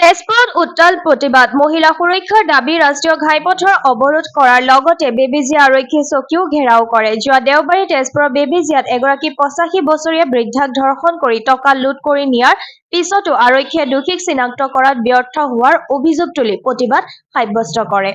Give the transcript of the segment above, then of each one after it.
তেজপুৰত উত্তাল প্ৰতিবাদ মহিলা সুৰক্ষাৰ দাবী ৰাষ্ট্ৰীয় ঘাইপথৰ অৱৰোধ কৰাৰ লগতে বেবেজীয়া আৰক্ষী চকীও ঘেৰাও কৰে। যোৱা দেওবাৰে তেজপুৰৰ বেবেজীয়াত এগৰাকী 85 বছৰীয়া বৃদ্ধাক ধৰ্ষণ কৰি টকা লুট কৰি নিয়াৰ পিছতো আৰক্ষীয়ে দোষীক চিনাক্ত কৰাত ব্যৰ্থ হোৱাৰ অভিযোগ তুলি প্ৰতিবাদ সাব্যস্ত কৰে।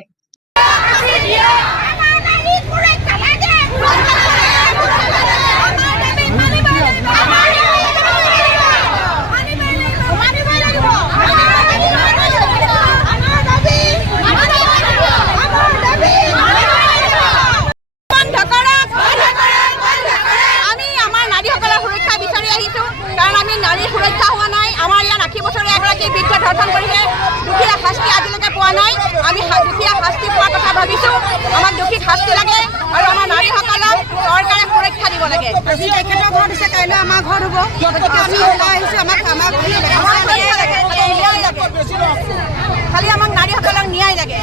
কাৰণ আমি নাৰীৰ সুৰক্ষা হোৱা নাই। আমাৰ ইয়াত 80 বছৰীয়া এগৰাকী বৃদ্ধ ধৰ্ষণ কৰিছে, দুখীয়া শাস্তি আজিলৈকে পোৱা নাই। আমি দুখীয়া শাস্তি পোৱাৰ কথা ভাবিছোঁ। আমাক দোষীক শাস্তি লাগে আৰু আমাৰ নাৰীসকলক চৰকাৰে সুৰক্ষা দিব লাগে। আজি তেখেতৰ ঘৰ দিছে, কাইলৈ আমাৰ ঘৰ হ'ব। গতিকে আমি ওলাই আহিছোঁ, আমাক খালি আমাক নাৰীসকলক ন্যায় লাগে।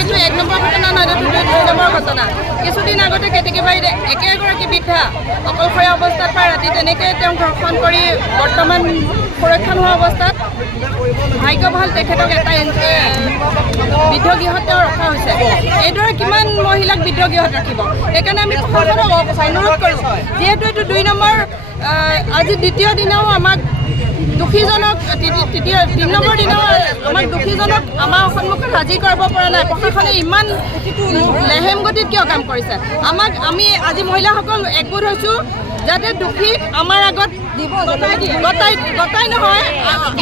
এইটো 1 নম্বৰ ঘটনা নহয়, এইটো 2 নম্বৰ ঘটনা। কিছুদিন আগতে কেতেকীবাৰীত একেগৰাকী বৃদ্ধা অকলশৰীয়া অৱস্থাত পাই ৰাতি তেনেকৈ তেওঁক ধৰ্ষণ কৰি বৰ্তমান সুৰক্ষা নোহোৱা অৱস্থাত ভাগ্য ভাল তেখেতক এটা বৃদ্ধ গৃহত তেওঁ ৰখা হৈছে। এইদৰে কিমান মহিলাক বৃদ্ধ গৃহত ৰাখিব? সেইকাৰণে আমি প্ৰশাসনক অনুৰোধ কৰিছোঁ, যিহেতু এইটো 2 নম্বৰ, আজি দ্বিতীয় দিনাও আমাক দোষীজনক 3 নম্বৰ দিনাও আমাক দোষীজনক আমাৰ সন্মুখত হাজিৰ কৰিব পৰা নাই। প্ৰশাসনে ইমান লেহেম গতিত কিয় কাম কৰিছে? আমি আজি মহিলাসকল একগোট হৈছোঁ যাতে দোষীক আমাৰ আগত গতাই নহয়,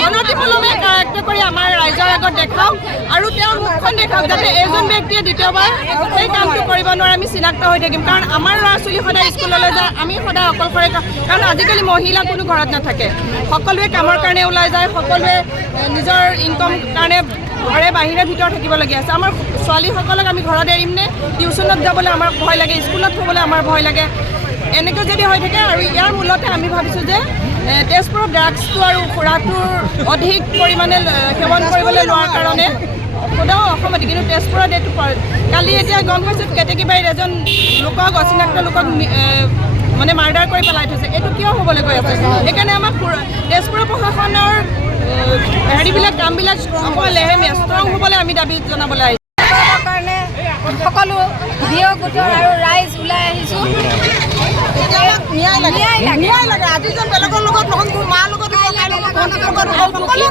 অনতিপলমে কাৰেক্ট কৰি আমাৰ ৰাইজৰ আগত দেখাওক আৰু তেওঁৰ মুখখন দেখাওক, যাতে এইজন ব্যক্তিয়ে দ্বিতীয়বাৰ সেই কামটো কৰিব নোৱাৰে। আমি চিনাক্ত হৈ থাকিম, কাৰণ আমাৰ ল'ৰা ছোৱালী সদায় স্কুললৈ যায়, আমি সদায় অকলশৰে, কাৰণ আজিকালি মহিলা কোনো ঘৰত নাথাকে, সকলোৱে কামৰ কাৰণে ওলাই যায়, সকলোৱে নিজৰ ইনকম কাৰণে ঘৰে বাহিৰে ভিতৰত থাকিবলগীয়া আছে। আমাৰ ছোৱালীসকলক আমি ঘৰত এৰিমনে? টিউশ্যনত যাবলৈ আমাৰ ভয় লাগে, স্কুলত থ'বলৈ আমাৰ ভয় লাগে। এনেকৈ যদি হৈ থাকে, আৰু ইয়াৰ মূলতে আমি ভাবিছোঁ যে তেজপুৰত ড্ৰাগছটো আৰু সুৰাটোৰ অধিক পৰিমাণে সেৱন কৰিবলৈ লোৱাৰ কাৰণে সদায় অসমতে, কিন্তু তেজপুৰত এইটো কালি এতিয়া গম পাইছোঁ কেতেকীবাৰীত এজন লোকক, অচিনাক্ত লোকক মানে মাৰ্ডাৰ কৰি পেলাই থৈছে। এইটো কিয় হ'বলৈ গৈ আছে? সেইকাৰণে আমাক তেজপুৰৰ প্ৰশাসনৰ হেৰিবিলাক কামবিলাক অকণমান লেহেমীয়া ষ্ট্ৰং হ'বলৈ আমি দাবী জনাবলৈ আহিছোঁ। কাৰণে সকলো ভিঅ' গোটৰ আৰু ৰাইজ ওলাই আহিছোঁ। ন্যায় লাগে। আজি যেন বেলেগৰ লগত নহয়, মোৰ মাৰ লগত সকলো